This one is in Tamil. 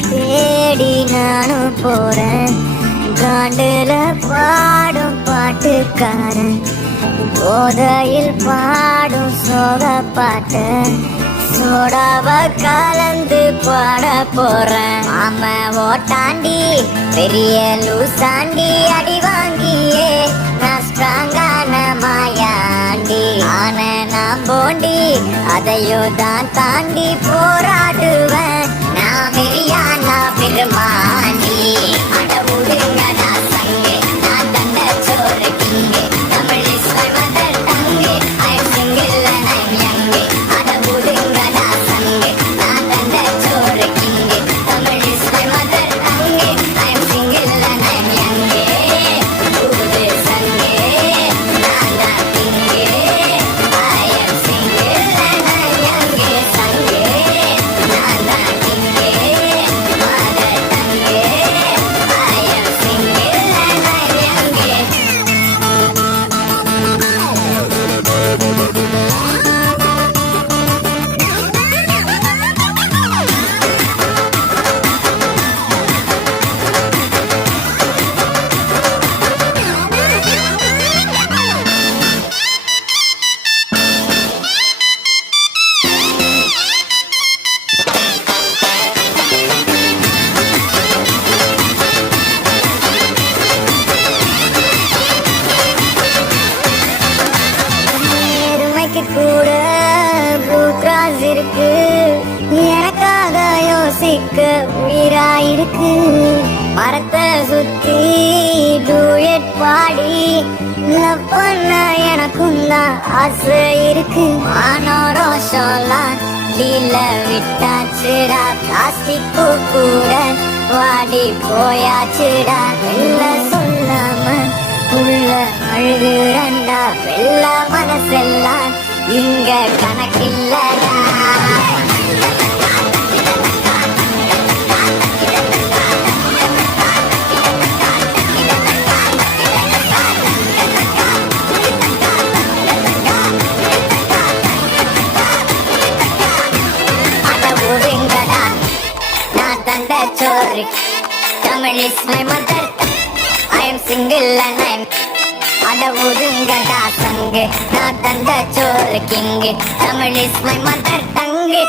தேடி நானும் போறேன். காண்டுல பாடும் பாட்டுக்காரன், போதையில் பாடும் சோக பாட்டு, சோடாவ கலந்து பாட போறேன். ஆமா ஓட்டாண்டி பெரிய லூசாண்டி, அடி வாங்கியே நான் ஸ்ட்ராங்கான மாயாண்டி. ஆன நான் போண்டி அதையோ தான் தாண்டி போராடுவேன். நான் வெறியானா பெருமாண்டி. அட உடுங்கடா சங்கே, நான் தந்த சோறு கிங்கே, தமிழ் இஸ் மை மதர் டங்கே, I am single and I am யங்கே. அட உடுங்கடா சங்கே, நான் தந்த சோறு கிங்கே, தமிழ் இஸ் மை மதர் டங்கே, I am single and I am யங்கே. ஊரு சங்கே நான் தான் கிங்கே, I am single and I am யங்கே. சங்கே நான் தான் கிங்கே, மதர் டங்கே, I am single and I am யங்கே. எருமைக்கு கூட ப்ளூ கிராஸ் இருக்கு, எனக்காக யோசிக்க உயிராயிருக்கு. மரத்தை சுத்தி டூயட் பாடி லவ் பண்ண எனக்கும் தான் ஆசை இருக்கு. மானோரோஷம்லாம் டீல விட்டாச்சுடா, பிளாஸ்டிக் கூட வாடி போயாச்சுடா. வெள்ள சொல்லாம உள்ள அழுகுறண்டா, வெள்ள மனசெல்லாம் இங்க கணக்கில்லடா. அட ஒழுங்கடா நான் தந்த சோறு, Tamil is my mother, I am single and I M. அட ஒழுங்கடா சங்கு, நான் தந்த சோறு king, Tamil is my mother tongue.